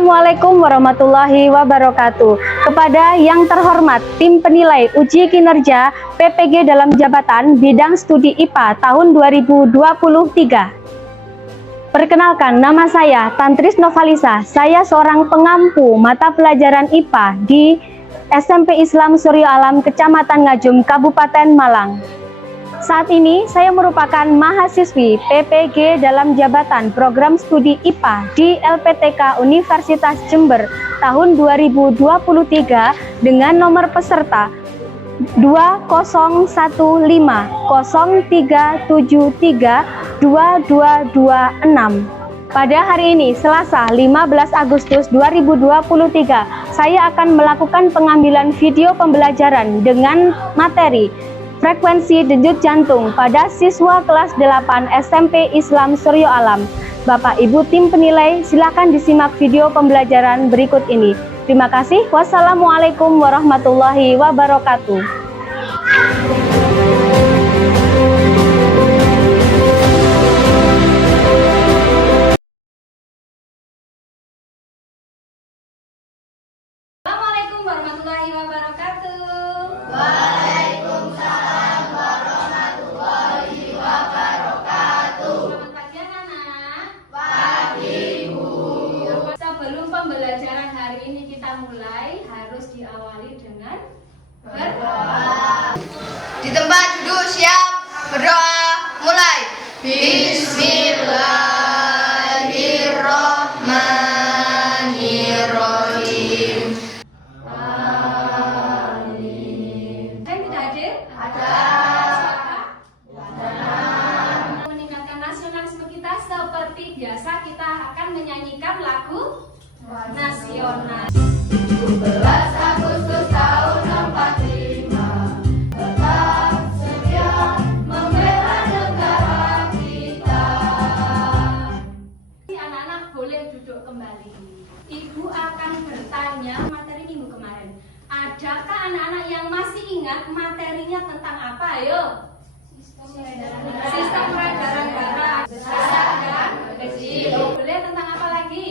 Assalamualaikum warahmatullahi wabarakatuh. Kepada yang terhormat tim penilai uji kinerja PPG dalam jabatan bidang studi IPA tahun 2023. Perkenalkan, nama saya Tantris Novalisa. Saya seorang pengampu mata pelajaran IPA di SMP Islam Suryo Alam, Kecamatan Ngajum, Kabupaten Malang. Saat ini saya merupakan mahasiswi PPG dalam jabatan program studi IPA di LPTK Universitas Jember tahun 2023 dengan nomor peserta 20103037322226. Pada hari ini, Selasa 15 Agustus 2023, saya akan melakukan pengambilan video pembelajaran dengan materi frekuensi denyut jantung pada siswa kelas 8 SMP Islam Suryo Alam. Bapak Ibu tim penilai, silakan disimak video pembelajaran berikut ini. Terima kasih. Wassalamualaikum warahmatullahi wabarakatuh. Assalamualaikum warahmatullahi wabarakatuh. Waalaikumsalam warahmatullahi wabarakatuh. Selamat pagi anak-anak. Pagi Bu. Sebelum pembelajaran hari ini kita mulai, harus diawali dengan berdoa. Di tempat duduk siap, berdoa, mulai. Bismillahirrahmanirrahim. Kan tidak hadir? Ada. Meningkatkan nasionalisme kita seperti biasa, kita akan menyanyikan lagu nasional. 17 Agustus tahun 45, tetap setia membela negara kita. Anak-anak boleh duduk kembali. Ibu akan bertanya materi minggu kemarin. Adakah anak-anak yang masih ingat materinya tentang apa? Ayo. Sistem peredaran darah. Besar dan kecil. Boleh tentang apa lagi?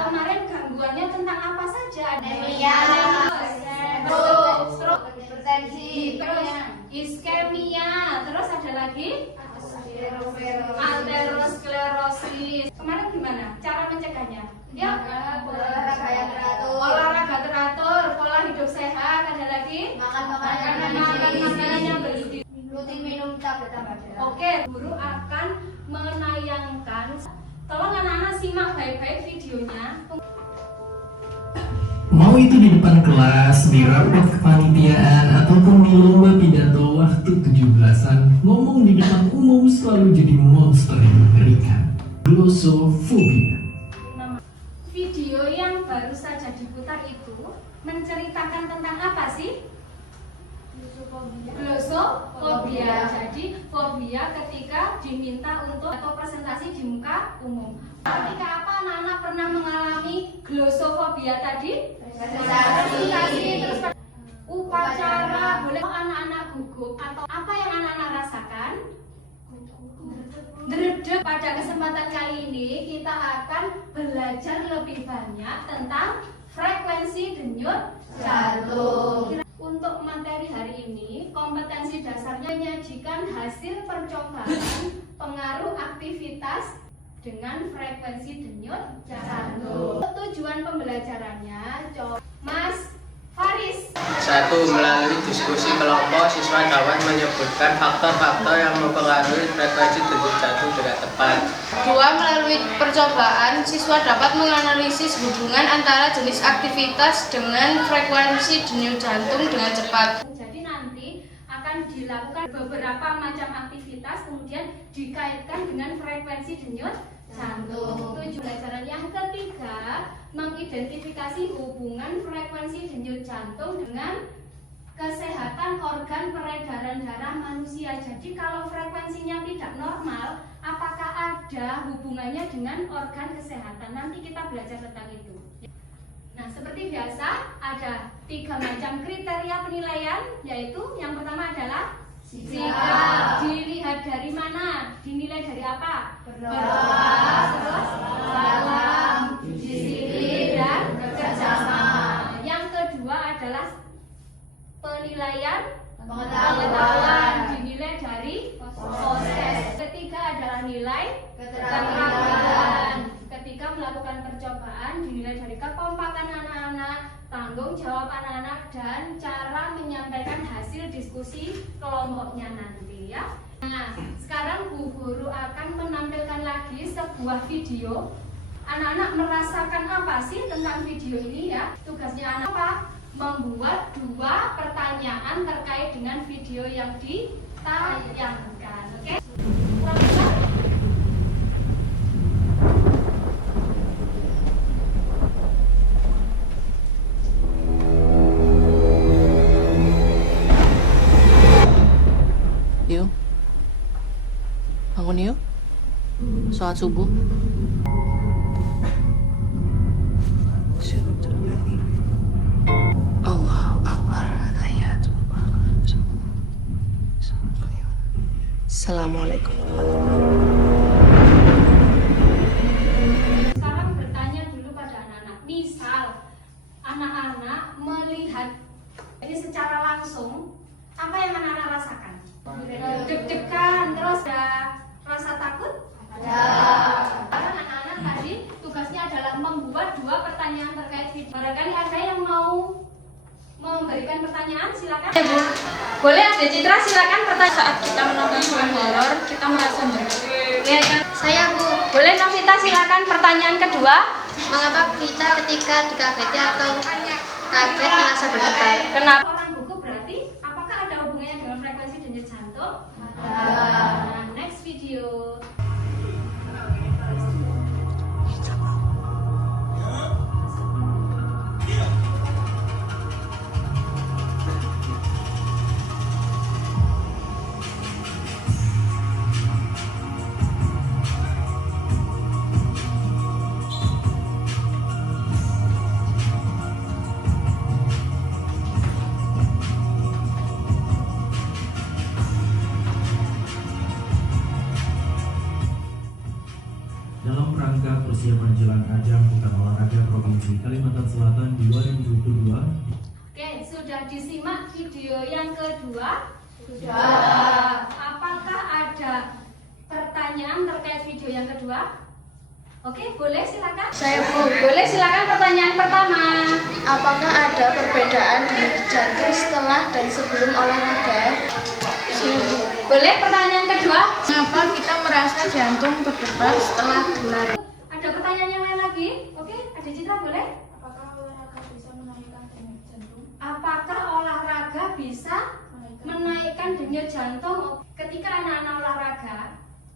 Kemarin gangguannya tentang apa saja? Anemia, stroke, hipertensi, terus iskemia, terus ada lagi aterosklerosis. Kemarin gimana cara mencegahnya? Ya, olahraga yang teratur, olahraga teratur, pola hidup sehat, ada lagi makan makanan makanan yang bergizi. rutin minum tablet tambah darah. Oke, guru akan menayangkan. Tolong anak-anak simak baik-baik videonya. Mau itu di depan kelas, di rapat kepanitiaan, ataupun di lomba pidato waktu 17-an, ngomong di depan umum selalu jadi monster yang mengerikan. Glosofobia. Video yang baru saja diputar itu menceritakan tentang apa sih? Glosofobia. Jadi fobia ketika diminta untuk atau presentasi di muka umum. Ketika apa anak-anak pernah mengalami glosofobia tadi? Presentasi terus upacara, boleh anak-anak gugup atau apa yang anak-anak rasakan? Dredeg. Pada kesempatan kali ini kita akan belajar lebih banyak tentang frekuensi denyut jantung. Untuk materi hari ini, kompetensi dasarnya menyajikan hasil percobaan pengaruh aktivitas dengan frekuensi denyut jantung. Tujuan pembelajarannya, Mas Faris. 1. Melalui diskusi kelompok, siswa dapat menyebutkan faktor-faktor yang mempengaruhi frekuensi denyut jantung dengan tepat. 2. Melalui percobaan, siswa dapat menganalisis hubungan antara jenis aktivitas dengan frekuensi denyut jantung dengan cepat. Jadi nanti akan dilakukan beberapa macam aktivitas, kemudian dikaitkan dengan frekuensi denyut jantung. Tujuan pelajaran yang ketiga, mengidentifikasi hubungan frekuensi denyut jantung dengan kesehatan organ peredaran darah manusia. Jadi kalau frekuensinya tidak normal, apakah ada hubungannya dengan organ kesehatan? Nanti kita belajar tentang itu. Nah, seperti biasa ada 3 macam kriteria penilaian, yaitu yang pertama adalah sikap. Dilihat dari mana? Dinilai dari apa? Berdoa, terus salam, disiplin, penilaian pengetahuan dinilai dari proses. Ketiga adalah nilai keterampilan. Ketika melakukan percobaan dinilai dari kekompakan anak-anak, tanggung jawab anak-anak, dan cara menyampaikan hasil diskusi kelompoknya nanti ya. Nah, sekarang Bu Guru akan menampilkan lagi sebuah video. Anak-anak merasakan apa sih tentang video ini ya? Tugasnya anak apa? Membuat 2 pertanyaan terkait dengan video yang ditayangkan. Oke? Yuk, bangun yuk. Sholat subuh. Allahu Akbar. Assalamualaikum. Sekarang bertanya dulu pada anak-anak. Misal anak-anak melihat ini secara langsung, apa yang anak-anak rasakan? Deg-degan, terus ada rasa takut? Ada. Sekarang anak-anak tadi tugasnya adalah membuat 2 pertanyaan terkait video. Barangkali ada yang mau memberikan pertanyaan, silakan. Bu, Boleh ada Citra, silakan pertanyaan. saat kita menonton film horor, kita merasa Lihat kan? Saya Bu, Boleh Novita, silakan pertanyaan kedua. mengapa kita ketika dikageti atau kaget merasa berdebar? Kenapa? Orang buku berarti apakah ada hubungannya dengan frekuensi denyut jantung? Nah, next video. Dalam rangka persiapan jelang ajang Pekan Olahraga Provinsi Kalimantan Selatan 2022. Oke, sudah disimak video yang kedua? Sudah. Apakah ada pertanyaan terkait video yang kedua? Oke, boleh silakan. Saya Bu, Boleh silakan pertanyaan pertama. apakah ada perbedaan denyut jantung setelah dan sebelum olahraga? Boleh pertanyaan kedua? Mengapa kita merasa jantung berdebar setelah berlari? Ada pertanyaan yang lain lagi? Oke, ada Citra boleh? Apakah olahraga bisa menaikkan denyut jantung? Apakah olahraga bisa menaikkan denyut jantung? Ketika anak-anak olahraga,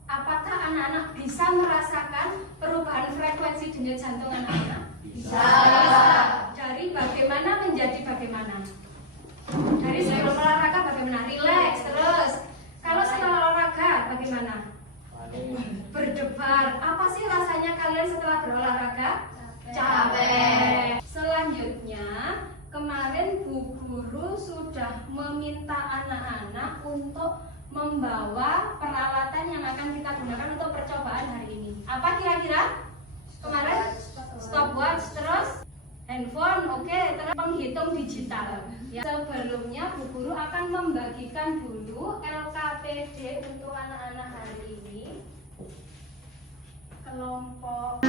apakah anak-anak bisa merasakan perubahan frekuensi denyut jantung anak-anak? Bisa. Dari bagaimana menjadi bagaimana? Dari sebelum olahraga bagaimana? Relax terus. Kalau setelah olahraga bagaimana? Berdebar. Apa sih rasanya kalian setelah berolahraga? Capek. Selanjutnya, kemarin Bu Guru sudah meminta anak-anak untuk membawa peralatan yang akan kita gunakan untuk percobaan hari ini. Apa kira-kira? Kemarin stopwatch, terus handphone, oke, terus penghitung digital. Ya. Sebelumnya Bu Guru akan membagikan dulu LKPD untuk anak-anak hari ini. Kelompok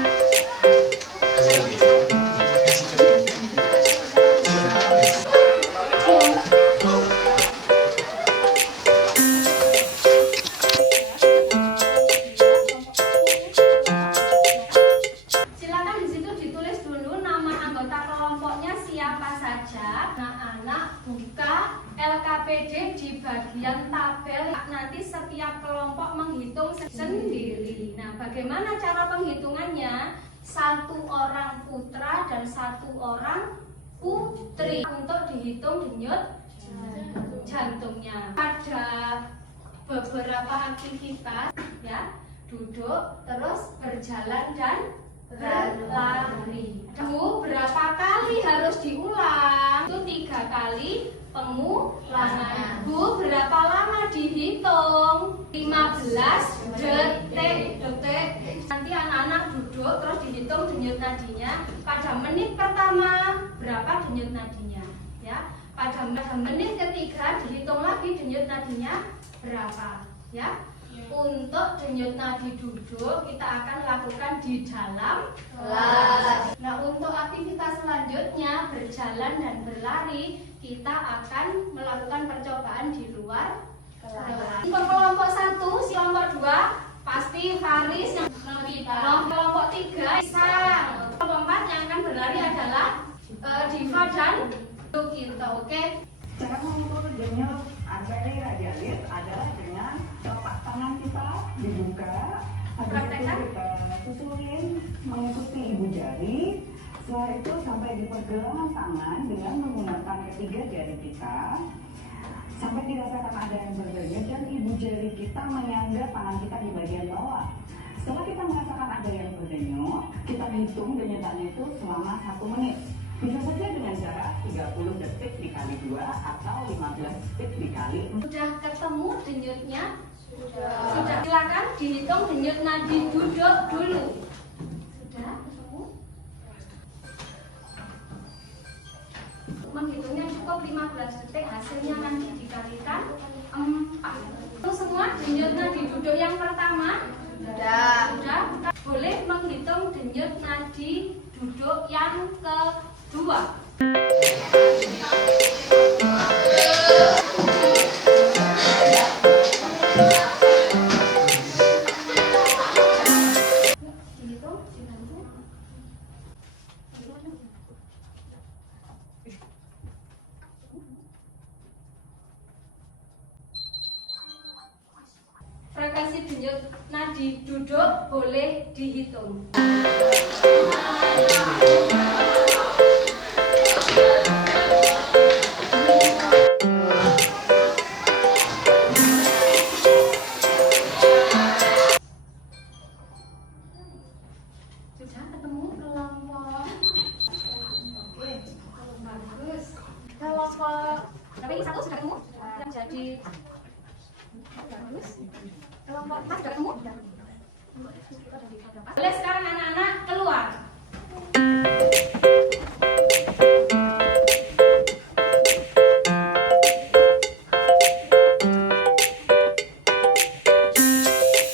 silakan di situ ditulis dulu nama anggota kelompoknya siapa saja. Anak-anak buka LKPD di bagian tabel. Nanti setiap kelompok menghitung sendiri. Nah, bagaimana cara penghitungannya? 1 orang putra dan 1 orang putri untuk dihitung denyut jantungnya. Ada beberapa aktivitas ya, duduk, terus berjalan dan berlari. Berapa kali harus diulang? Itu 3 kali pengulangan. Bu, berapa lama dihitung? 15 detik. Nanti anak-anak duduk terus dihitung denyut nadinya. Pada menit pertama berapa denyut nadinya? Ya. Pada menit ketiga dihitung lagi denyut nadinya berapa, ya. Untuk denyut nadi duduk kita akan lakukan di dalam kelas. Nah, untuk aktivitas selanjutnya berjalan dan berlari kita akan melakukan percobaan di luar kelas. Untuk kelompok 1, kelompok 2 pasti Faris, yang kelompok 3 Isang, kelompok 4 yang akan berlari adalah Diva dan Kita, oke? Cara mengukur denyut arteri radialis adalah dengan telapak tangan kita dibuka, habis itu kita susulin mengikuti ibu jari. Setelah itu sampai di pergelangan tangan dengan menggunakan ketiga jari kita, sampai dirasakan ada yang berdenyut dan ibu jari kita menyangga tangan kita di bagian bawah. Setelah kita merasakan ada yang berdenyut, kita hitung denyutannya itu selama 1 menit. Bisa saja dengan cara 30 detik dikali 2 atau 15 detik dikali 4. Sudah ketemu denyutnya? Sudah. Silakan dihitung denyut nadi duduk dulu. Sudah ketemu? Menghitungnya cukup 15 detik, hasilnya nanti dikalikan 4. Itu semua denyut nadi duduk yang pertama? Sudah. Boleh menghitung denyut nadi duduk yang kedua. Dihitung, dibantu. Frekuensi denyut nadi duduk boleh dihitung. Sudah ketemu kelompok? Oke, bagus. Kelompok tapi 1 sudah ketemu? Yang jadi bagus. Kelompok 4 sudah ketemu? Boleh sekarang anak-anak keluar.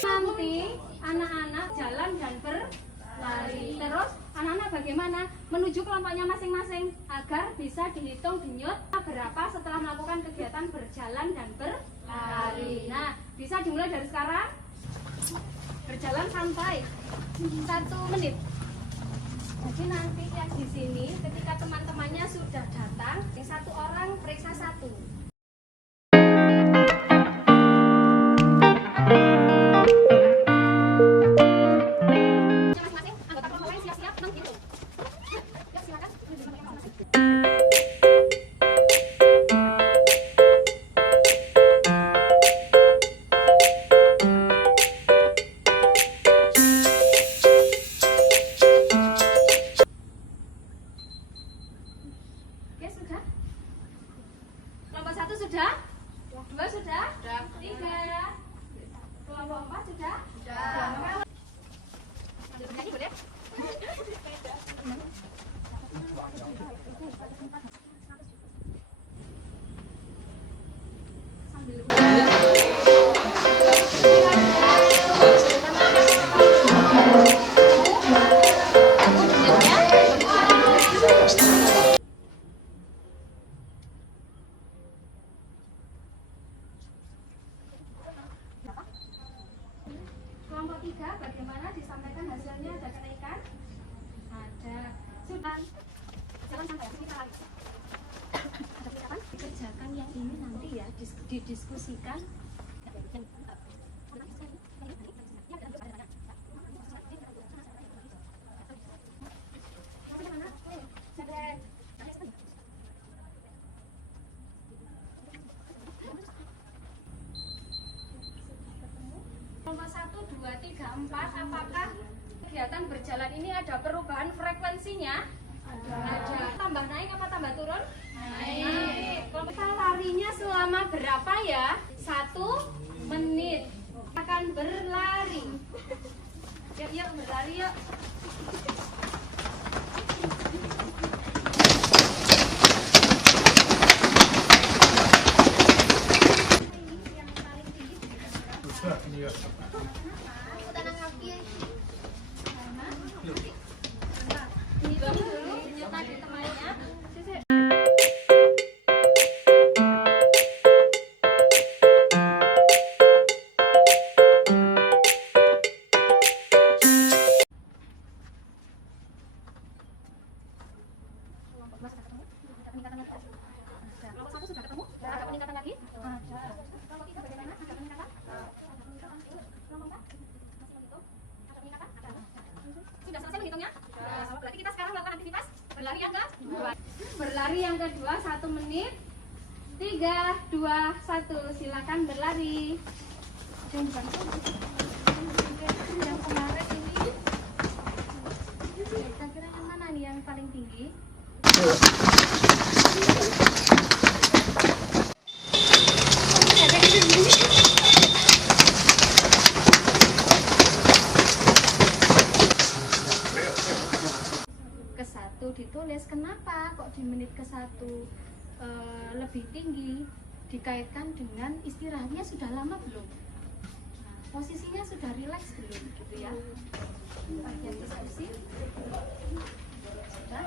Nanti anak-anak jalan dan berlari. Terus anak-anak bagaimana menuju kelompoknya masing-masing agar bisa dihitung denyut berapa setelah melakukan kegiatan berjalan dan berlari. Nah, bisa dimulai dari sekarang. Berjalan sampai 1 menit. Jadi nanti yang di sini ketika teman-temannya sudah datang, yang 1 orang periksa 1. Masing-masing anggota kelompok lain siap-siap menghitung. Ya, silakan. Oke, sudah? Kelompok 1 sudah? 2 sudah? 3. Kelompok 4 sudah? Sudah. Bernyanyi boleh? Kelompok 3 bagaimana disampaikan hasilnya? Ada kenaikan? Ada. Sudah. Jangan sampai kita lari. Ada persiapan? Dikerjakan yang ini nanti ya, didiskusikan. Kelompok 1, 2, 3, 4, apakah kegiatan berjalan ini ada perubahan frekuensinya? Ada. Tambah naik apa tambah turun? Naik. Kita larinya selama berapa ya? 1 menit. Akan berlari. Yuk, berlari yuk. Ini dulu denyut nadi temannya. Kelompok 1 sudah ketemu? Ada peningkatan lagi? Ada. Kelompok 3 bagaimana? Ada peningkatan? Kelompok 4? Ada peningkatan? Ada. Sudah selesai menghitungnya? Sudah. Berarti kita sekarang melakukan aktivitas berlari yang kedua. Berlari yang kedua 1 menit. 3, 2, 1. Silakan berlari. Yang kemarin ini. Kira-kira yang mana nih yang paling tinggi? Ke 1 ditulis, kenapa kok di menit ke 1 lebih tinggi? Dikaitkan dengan istirahatnya sudah lama belum? Nah, posisinya sudah rileks belum gitu ya? Bagian diskusi sudah.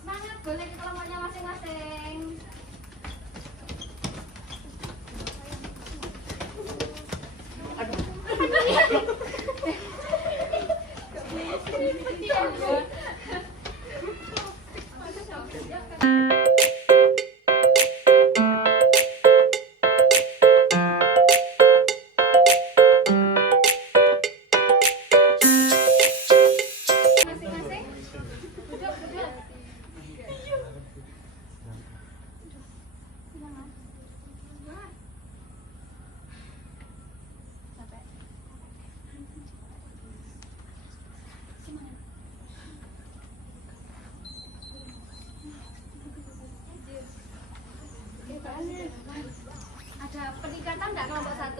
Semangat, boleh ke kelompoknya masing-masing. Masing-masing. Duduk. Silakan. Sampai. Semangat. Ada peningkatan nggak kelompok 1?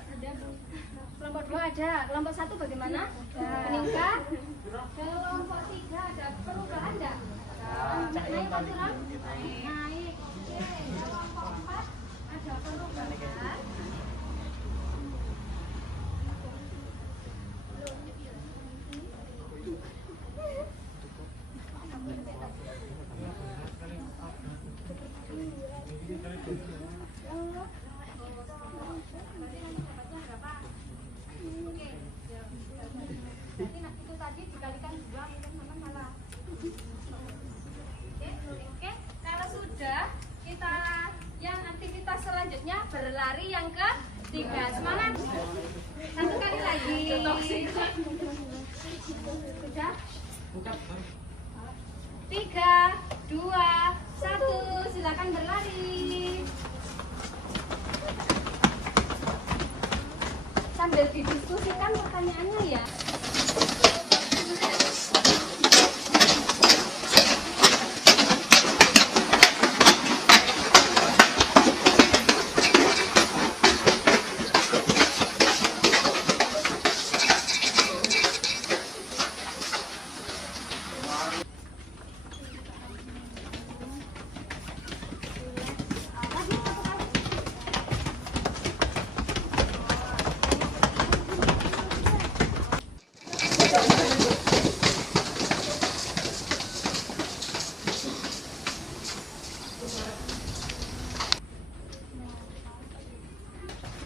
Ada. Kelompok 2 ada. Kelompok 1 bagaimana? Meningkat. Kelompok 3 ada perubahan nggak? Naik Pak Suram? Naik. Oke. Kelompok 4 ada perubahan. Itu tadi dikalikan 2 mungkin sama malah. Oke. Kalau sudah, kita yang aktivitas selanjutnya berlari yang ke-3. Semangat. 1 kali lagi. Sudah? 3, 2, 1. Silakan berlari. Sambil didiskusikan pertanyaannya ya.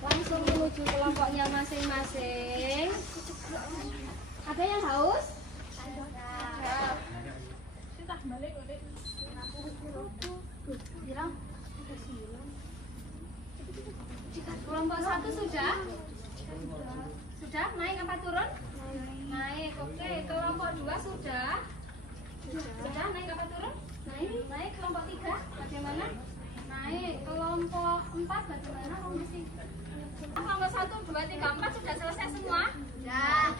Langsung menuju kelompoknya masing-masing. Ada yang haus? Kita balik. Kelompok 1 sudah? Sudah? Naik apa turun? Naik. Oke. Kelompok 2 sudah? Sudah? Naik apa turun? Naik. Naik. Kelompok 3 bagaimana? Naik. Kelompok 4 bagaimana? Kelompok 1, 2, 3, 4 sudah selesai semua? Sudah.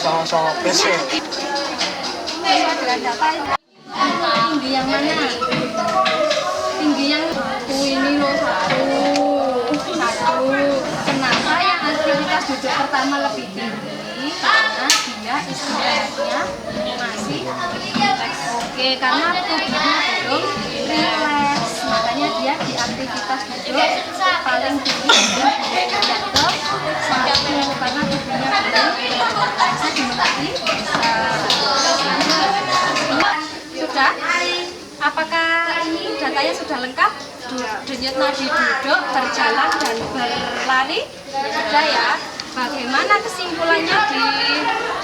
Sama-sama PC. Tinggi yang mana? Tinggi yang ini loh 1. duduk pertama lebih tinggi karena dia istirahatnya masih rileks. Oke, karena tubuhnya belum rileks, makanya dia di aktivitas duduk paling tinggi jatuh satu karena tubuhnya belum rileks dimengerti. Sudah? Apakah ini datanya sudah lengkap? Denyut nadi duduk, berjalan, dan berlari? Sudah ya? Bagaimana kesimpulannya di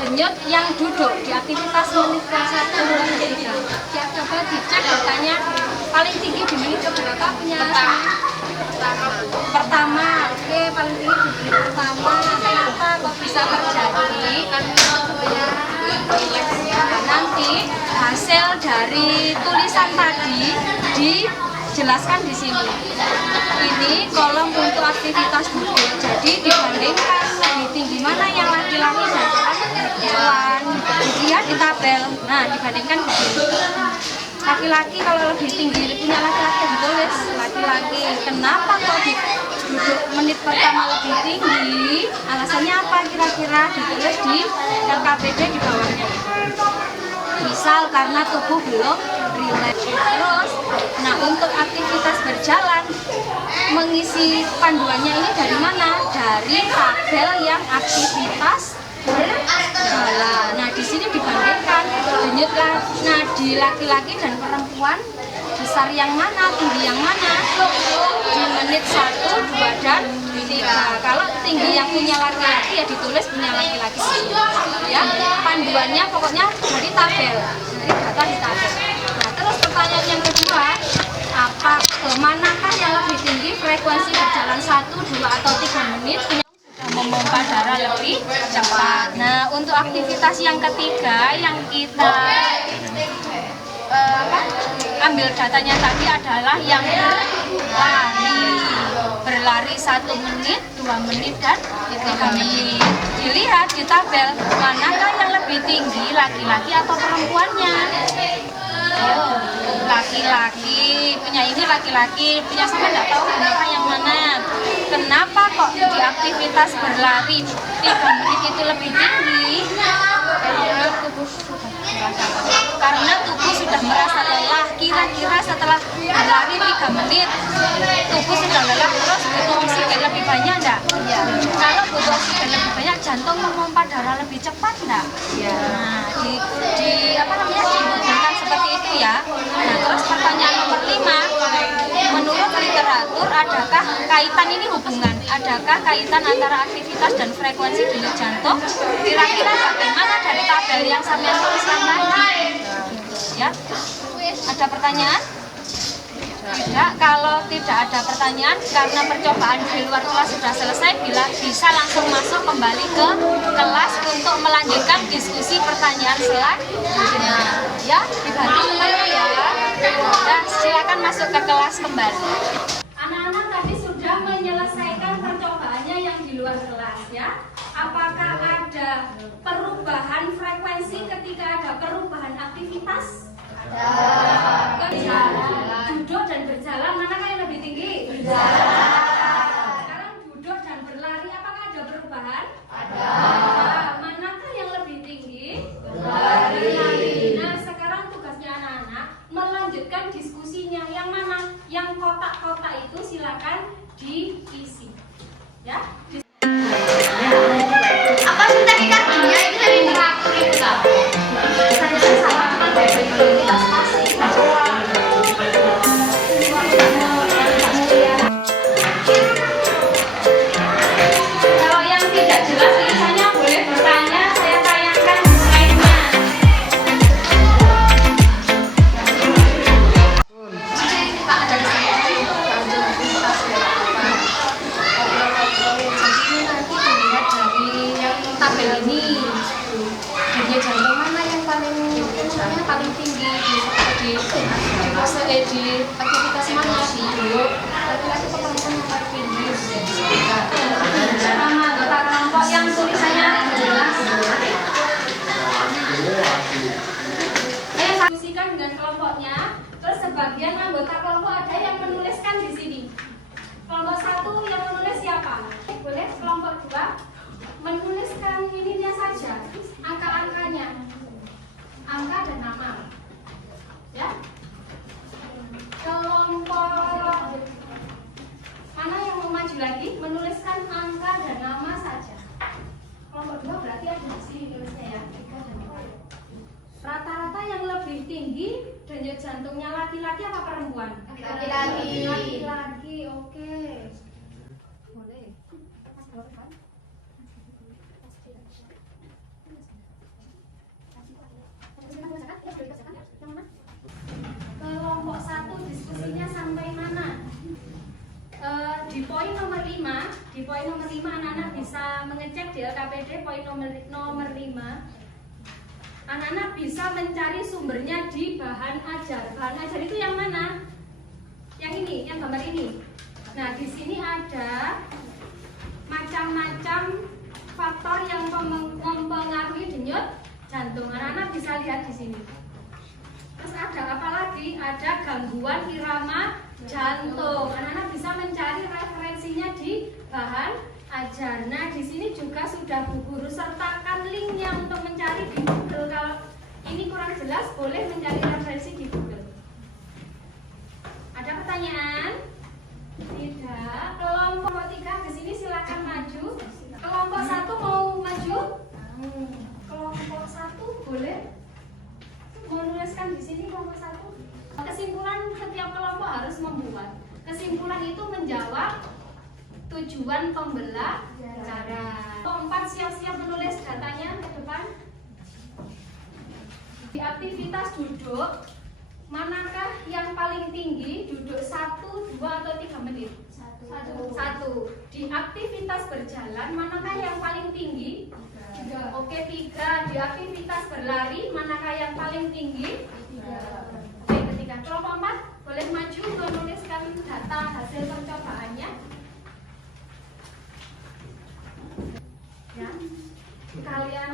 denyut yang duduk di aktivitas menit ke-1 dan ke-3? Coba dicek datanya paling tinggi di menit ke-berapa punya? Pertama. Oke, paling tinggi di menit pertama. Kenapa kok bisa terjadi? Nanti hasil dari tulisan tadi dijelaskan di sini. Ini kolom untuk aktivitas duduk. Jadi dibandingkan lebih tinggi mana yang laki-laki dan perempuan, dia di tabel. Nah, dibandingkan begini. Laki-laki kalau lebih tinggi punya laki-laki ditulis laki-laki. Kenapa kok di duduk menit pertama lebih tinggi? Alasannya apa kira-kira? Ditulis di LKPD di bawahnya. Misal karena tubuh belum rileks. Terus, nah untuk aktivitas berjalan, mengisi panduannya ini dari mana? Dari tabel yang aktivitas berjalan. Nah di sini dibandingkan denyut nadi laki-laki dan perempuan besar yang mana, tinggi yang mana? Di menit 1, 2, dan 3. Kalau tinggi yang punya laki-laki ya ditulis punya laki-laki. Ya, panduannya pokoknya dari tabel, dari data di tabel. Nah, terus pertanyaan yang kedua, manakah yang lebih tinggi frekuensi berjalan 1, 2, atau 3 menit? Sudah memompa darah lebih cepat. Nah, untuk aktivitas yang ketiga yang kita ambil datanya tadi adalah yang berlari 1 menit, 2 menit, dan 3 menit. Dilihat di tabel manakah yang lebih tinggi, laki-laki atau perempuannya. Laki-laki, punya ini laki-laki, punya sama nggak tahu kenapa yang mana. Kenapa kok di aktivitas berlari 3 menit itu lebih tinggi? Karena tubuh sudah merasa lelah. Kira-kira setelah berlari 3 menit tubuh sudah lelah, terus butuh oksigen lebih banyak enggak? Iya. Kalau butuh oksigen lebih banyak, jantung memompa darah lebih cepat enggak? Iya. Nah, dihubungkan seperti itu ya. Nah, terus pertanyaan nomor 5, menurut literatur adakah kaitan ini hubungan? Adakah kaitan antara aktivitas dan frekuensi denyut jantung? Kira-kira bagaimana dari tabel yang sampai tuliskan tadi? Ya, ada pertanyaan? Tidak. Kalau tidak ada pertanyaan, karena percobaan di luar kelas sudah selesai, bisa langsung masuk kembali ke kelas untuk melanjutkan diskusi pertanyaan selanjutnya. Ya, dibantu temannya ya. Nah, silakan masuk ke kelas kembali. Anak-anak tadi sudah menyelesaikan percobaannya yang di luar kelas ya. Apakah ada perubahan frekuensi ketika ada perubahan aktivitas? Ada. Duduk dan berjalan, manakah yang lebih tinggi? Berjalan. Sekarang duduk dan berlari, apakah ada perubahan? Ada. Manakah yang lebih tinggi? Berlari. Nah, sekarang tugasnya anak-anak melanjutkan diskusinya. Yang mana? Yang kotak-kotak itu silakan diisi. Ya. Apa sih tadi kartunya itu dari terakhir kita? Kalau yang tidak jelas tulisannya boleh bertanya, saya tayangkan di slide-nya. Tabel ini denyut jantung mana yang paling tinggi di aktivitas mana di laki-laki atau perempuan yang paling tinggi? Sama anggota kelompok yang tulisannya jelas. Diskusikan dengan kelompoknya. Terus sebagian anggota kelompok ada yang menuliskan di sini. Kelompok 1 yang menulis siapa? Boleh kelompok 2? saja angka-angkanya, angka dan nama. Ya. Kelompok mana yang mau maju lagi menuliskan angka dan nama saja. Kelompok 2 berarti ada di sini tulisnya ya, 3 dan 4. Rata-rata yang lebih tinggi denyut jantungnya laki-laki apa perempuan? Laki-laki. Laki-laki, oke. Boleh. Kelompok 1 diskusinya sampai mana? Di poin nomor 5 anak-anak bisa mengecek di LKPD poin nomor 5. Anak-anak bisa mencari sumbernya di bahan ajar. Bahan ajar itu yang mana? Yang ini, yang gambar ini. Nah, di sini ada macam-macam faktor yang mempengaruhi denyut jantung. Anak-anak bisa lihat di sini. Terus ada apa lagi? Ada gangguan irama jantung. Anak-anak bisa mencari referensinya di bahan ajar. Nah, di sini juga sudah Bu Guru sertakan linknya untuk mencari di Google. Kalau ini kurang jelas, boleh mencari referensi di Google. Ada pertanyaan? Tidak. Kelompok 3 di sini silakan maju. Kelompok 1 mau maju? Kelompok 1 boleh? Mau nuliskan di sini kelompok 1? Kesimpulan setiap kelompok harus membuat. Kesimpulan itu menjawab tujuan pembelajaran. Kelompok 4 siap-siap menulis datanya ke depan. Di aktivitas duduk, manakah yang paling tinggi? Duduk 1, 2, atau 3 menit? 1. Di aktivitas berjalan, manakah yang paling tinggi? 3. Oke, 3. Di aktivitas berlari, manakah yang paling tinggi? 3. Oke, ketiga. Kelompok 4 boleh maju menuliskan data hasil percobaannya. Ya. Kalian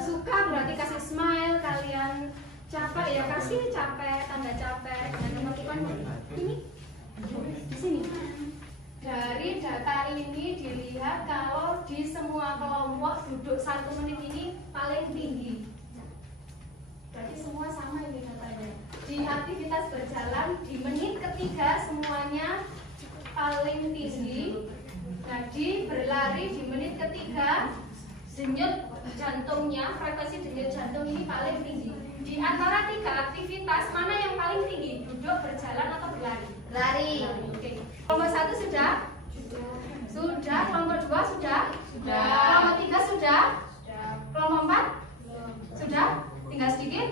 suka berarti kasih smile, kalian capek ya kasih capek, tanda capek. Dan teman-teman ini di sini. Dari data ini dilihat kalau di semua kelompok duduk 1 menit ini paling tinggi. Berarti semua sama ini datanya. Di aktivitas berjalan di menit ketiga semuanya paling tinggi. Nah, di berlari di menit ketiga denyut jantungnya, frekuensi denyut jantung ini paling tinggi. Di antara 3 aktivitas mana yang paling tinggi? Duduk, berjalan, atau berlari? Lari. Oke. Kelompok 1 sudah? Sudah. Kelompok 2 sudah? Sudah. Kelompok 3 sudah? Kelompok 4? Sudah? Tinggal sedikit?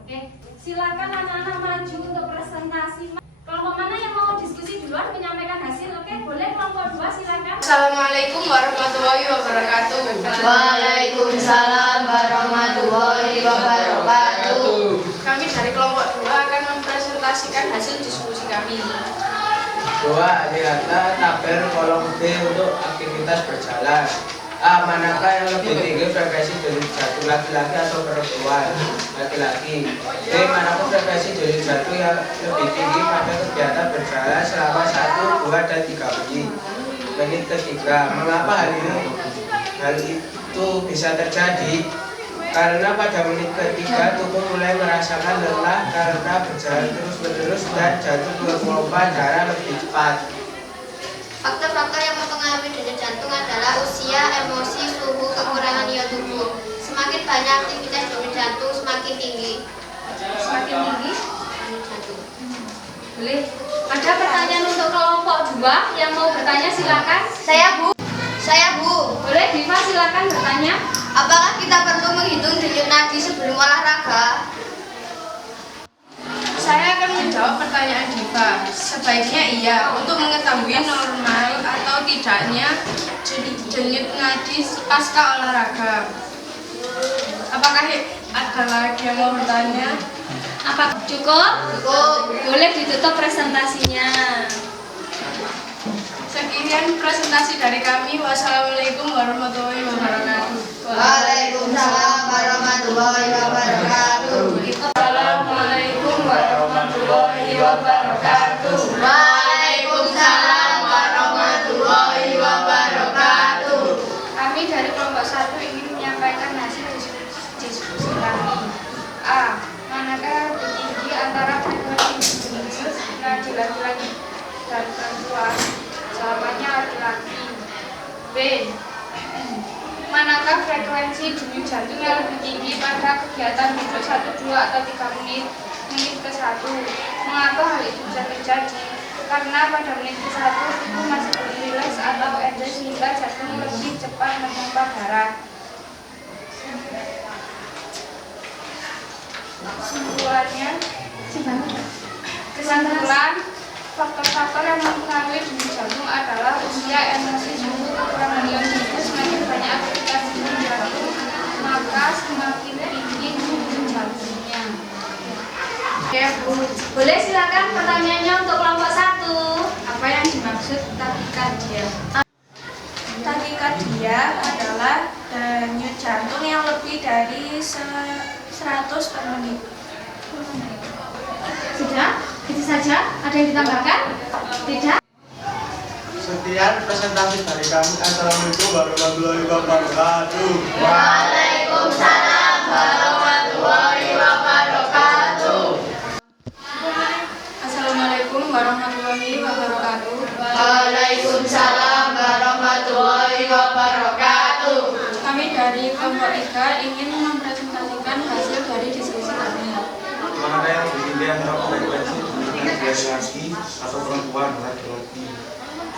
Oke. Silakan anak-anak maju untuk presentasi. Kelompok mana yang mau diskusi duluan menyampaikan hasil? Oke, boleh kelompok 2 silakan. Assalamualaikum warahmatullahi wabarakatuh. Waalaikumsalam warahmatullahi wabarakatuh. Kami dari kelompok 2 akan mempresentasikan hasil diskusi kami. 2. Lihatlah tabel kolom B untuk aktivitas berjalan. A. Manakah yang lebih tinggi frekuensi denyut jantung, laki-laki atau perempuan? Laki-laki. B. Manakah frekuensi denyut jantung yang lebih tinggi pada kegiatan berjalan selama 1, 2, dan 3 menit? Menit ketiga. Mengapa hal itu bisa terjadi? Karena pada menit ketiga tubuh mulai merasakan lelah karena berjalan terus-menerus dan jantung berpompa darah lebih cepat. Faktor-faktor yang mempengaruhi denyut jantung adalah usia, emosi, suhu, kekurangan ion tubuh. Semakin banyak aktivitas denyut jantung, semakin tinggi. Semakin tinggi? Denyut jantung. Boleh. Ada pertanyaan untuk kelompok 2 yang mau bertanya silakan. Saya Bu. Boleh Diva silakan bertanya. Apakah kita perlu menghitung denyut nadi sebelum olahraga? Saya akan menjawab pertanyaan Diva. Sebaiknya iya, untuk mengetahui normal atau tidaknya denyut nadi pasca olahraga. Apakah ada lagi yang mau bertanya? Apa cukup? Boleh ditutup presentasinya. Sekian presentasi dari kami. Wassalamualaikum warahmatullahi wabarakatuh. Waalaikumsalam warahmatullahi wabarakatuh. Assalamualaikum warahmatullahi wabarakatuh. Waalaikumsalam warahmatullahi wabarakatuh. Kami dari kelompok 1 ingin menyampaikan frekuensi denyut jantung yang lebih tinggi pada kegiatan hidup 1, 2, atau 3 menit ke 1. Mengapa hal itu bisa terjadi? Karena pada menit ke 1 tubuh masih belum rileks atau endes sehingga jantung lebih cepat memompa darah. Kesimpulan, faktor-faktor yang mempengaruhi denyut jantung adalah usia, emosi, suhu, kekurangan ion tubuh. Semakin banyak aktivitas denyut jantung, maka semakin tinggi denyut jantungnya. Oke Bu, boleh silakan pertanyaannya untuk kelompok 1. Apa yang dimaksud takikardia? Takikardia adalah denyut jantung yang lebih dari 100 per menit. Sudah? Itu saja? Ada yang ditambahkan? Tidak? Sekian presentasi dari kami. Assalamualaikum warahmatullahi wabarakatuh. Waalaikumsalam warahmatullahi wabarakatuh. Assalamualaikum warahmatullahi wabarakatuh. Waalaikumsalam warahmatullahi wabarakatuh. Kami dari kelompok 3 ingin mempresentasikan hasil dari diskusi kami. Mana yang lebih tinggi antara frekuensi denyut laki-laki atau perempuan laki-laki?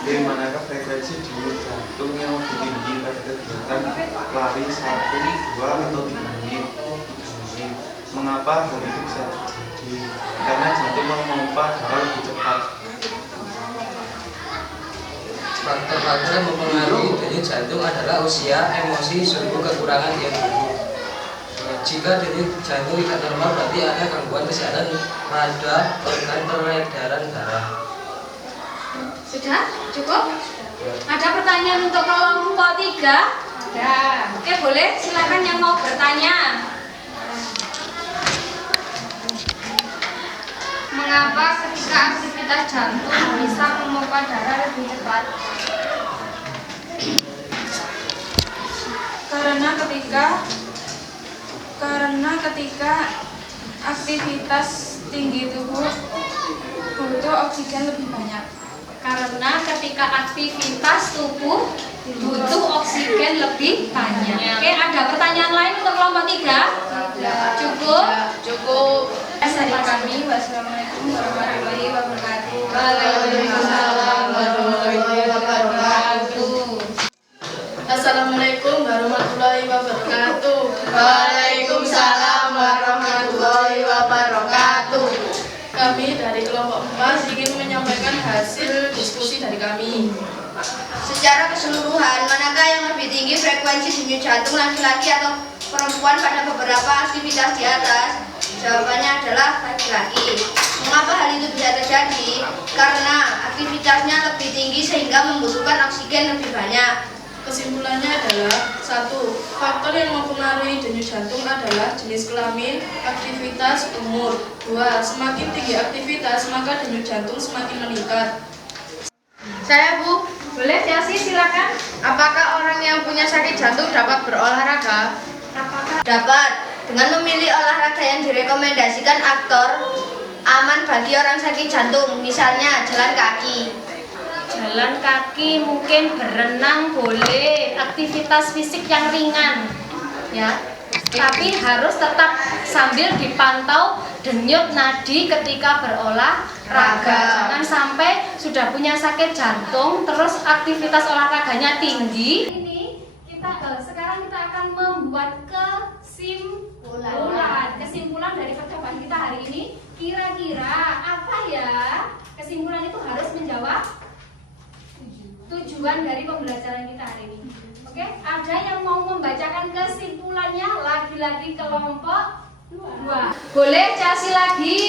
B. Manakah frekuensi denyut jantung yang lebih tinggi pada kegiatan lari 1, 2, atau 3 menit? Mengapa hal itu bisa terjadi? Karena jantung memompa darah lebih cepat. Faktor-faktor yang mempengaruhi denyut jantung adalah usia, emosi, suhu, kekurangan ion tubuh. Jika denyut jantung tidak normal, berarti ada gangguan kesehatan pada organ peredaran darah. Sudah? Cukup? Ada pertanyaan untuk kelompok 3? Ada. Oke, boleh silakan yang mau bertanya. Mengapa ketika aktivitas jantung bisa memompa darah lebih cepat? Karena ketika aktivitas tinggi tubuh butuh oksigen lebih banyak. Karena ketika aktivitas tubuh butuh oksigen lebih banyak. Oke, ada pertanyaan lain untuk kelompok 3? Cukup? Cukup. Dari kami, wassalamualaikum warahmatullahi wabarakatuh. Waalaikumsalam warahmatullahi wabarakatuh. Assalamualaikum warahmatullahi wabarakatuh. Waalaikumsalam warahmatullahi wabarakatuh. Kami dari kelompok 4 ingin menyampaikan hasil diskusi dari kami. Secara keseluruhan, manakah yang lebih tinggi frekuensi denyut jantung laki-laki atau perempuan pada beberapa aktivitas di atas? Jawabannya adalah laki-laki. Mengapa hal itu bisa terjadi? Karena aktivitasnya lebih tinggi sehingga membutuhkan oksigen lebih banyak. Kesimpulannya adalah 1. Faktor yang mempengaruhi denyut jantung adalah jenis kelamin, aktivitas, umur. 2. Semakin tinggi aktivitas, maka denyut jantung semakin meningkat. Saya Bu, Boleh, Chelsea silakan. apakah orang yang punya sakit jantung dapat berolahraga? Dapat. Dengan memilih olahraga yang direkomendasikan aktor aman bagi orang sakit jantung, misalnya jalan kaki. Jalan kaki, mungkin berenang boleh, aktivitas fisik yang ringan, ya. Tapi harus tetap sambil dipantau denyut nadi ketika berolahraga. Jangan sampai sudah punya sakit jantung, terus aktivitas olahraganya tinggi. Ini sekarang kita akan membuat kesimpulan dari percobaan kita hari ini. Kira-kira apa ya? Kesimpulan itu harus menjawab tujuan dari pembelajaran kita hari ini. Oke, ada yang mau membacakan kesimpulannya? Lagi-lagi kelompok 2. Boleh, Chelsea lagi.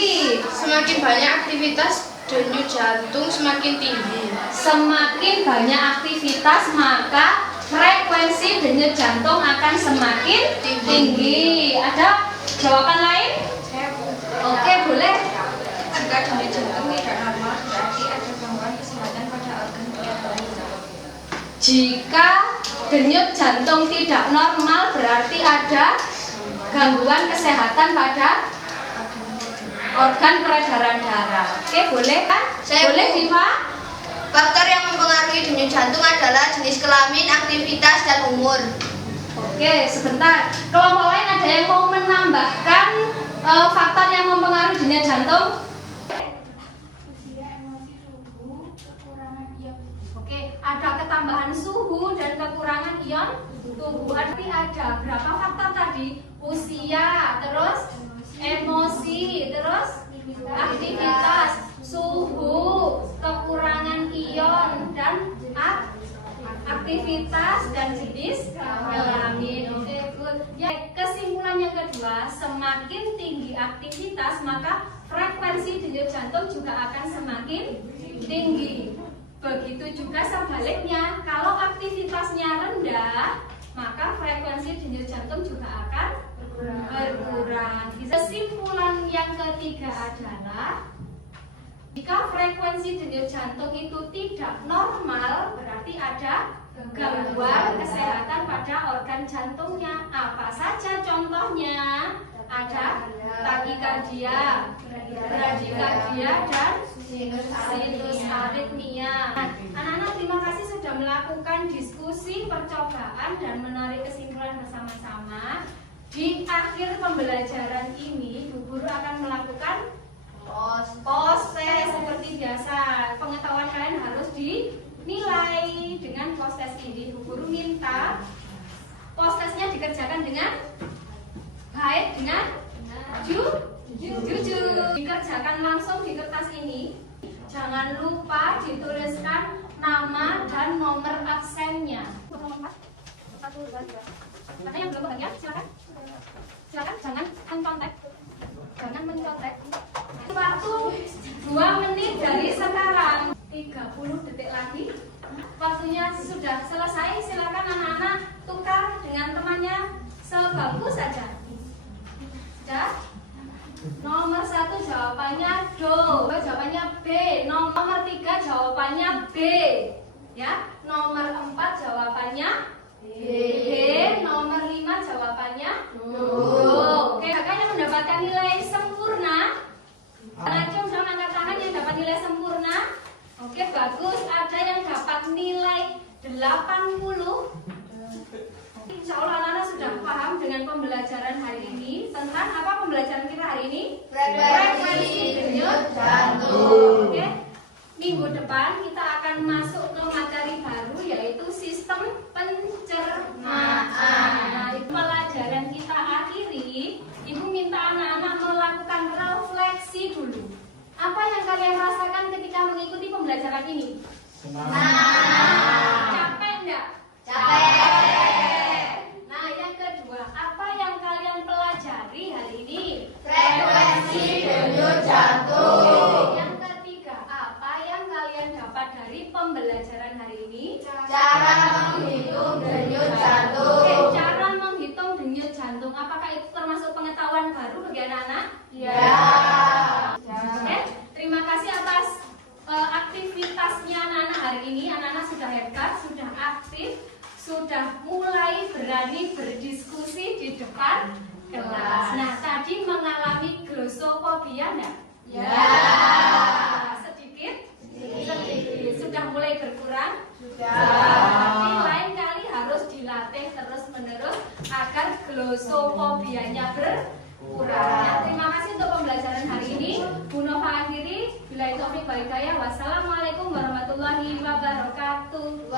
Semakin banyak aktivitas, denyut jantung semakin tinggi. Semakin banyak aktivitas, maka frekuensi denyut jantung akan semakin tinggi. Ada jawaban lain? Oke, boleh. Jika denyut jantung tidak normal, berarti ada gangguan kesehatan pada organ peredaran darah. Jika denyut jantung tidak normal, berarti ada gangguan kesehatan pada organ peredaran darah. Oke, boleh kan? Boleh, Diva? Faktor yang mempengaruhi denyut jantung adalah jenis kelamin, aktivitas, dan umur. Oke, sebentar. Kelompok lain ada yang mau menambahkan faktor yang mempengaruhi denyut jantung? Oke, ada ketambahan suhu dan kekurangan ion tubuh. Arti ada berapa faktor tadi? Usia, terus emosi, terus aktivitas, suhu, kekurangan ion, dan aktivitas dan jenis kelamin. Oke, good. Ya, kesimpulan yang kedua, semakin tinggi aktivitas maka frekuensi denyut jantung juga akan semakin tinggi. Begitu juga sebaliknya, kalau aktivitasnya rendah maka frekuensi denyut jantung juga akan berkurang. Kesimpulan yang ketiga adalah jika frekuensi denyut jantung itu tidak normal, berarti ada gangguan kesehatan pada organ jantungnya. Apa saja contohnya? Ada takikardia, bradikardia, dan sinus aritmia. Anak-anak, terima kasih sudah melakukan diskusi percobaan dan menarik kesimpulan bersama-sama. Di akhir pembelajaran ini, Bu Guru akan melakukan pos-tes seperti biasa. Pengetahuan kalian harus dinilai dengan pos-tes ini. Bu Guru minta pos-tesnya dikerjakan dengan baik, dengan jujur. Dikerjakan langsung di kertas ini. Jangan lupa dituliskan nama dan nomor absennya. Ada yang belum bahagia? Silakan. Silakan, jangan mencontek. Jangan mencontek. Waktu 2 menit dari sekarang, 30 detik lagi. Waktunya sudah selesai. Silakan anak-anak tukar dengan temannya sebangku saja. Sudah? Nomor 1 jawabannya do, jawabannya B. Nomor 3 jawabannya B. Ya, nomor 4 jawabannya B. Nomor 5 jawabannya do. Oke, kakak yang mendapatkan nilai sempurna. Langsung sama angkat tangan yang dapat nilai sempurna. Oke, bagus. Ada yang dapat nilai 80. Insya Allah anak-anak sudah paham dengan pembelajaran hari ini. Tentang apa pembelajaran kita hari ini? Frekuensi denyut jantung. Oke, minggu depan kita akan masuk ke materi baru, yaitu sistem pencernaan. Nah, pelajaran kita akhiri. Ibu minta anak-anak melakukan refleksi dulu. Apa yang kalian rasakan ketika mengikuti pembelajaran ini? Semangat. Capek enggak? Capek. Nah, yang kedua, apa yang kalian pelajari hari ini? Frekuensi denyut jantung. Yang ketiga, apa yang kalian dapat dari pembelajaran hari ini? Cara menghitung denyut jantung. Oke, cara menghitung denyut jantung. Apakah itu termasuk pengetahuan baru bagi anak-anak? Ya. Oke, terima kasih atas aktivitasnya anak-anak hari ini. Anak-anak sudah hebat, sudah aktif, sudah mulai berani berdiskusi di depan kelas. Nah, tadi mengalami glosofobia enggak? Ya. Sedikit? Sedikit. Sudah mulai berkurang? Sudah. Tapi lain kali harus dilatih terus-menerus agar glosofobianya berkurang. Terima kasih untuk pembelajaran hari ini. Bu Nova akhiri. Bila itu wal hidayah. Wassalamualaikum warahmatullahi wabarakatuh.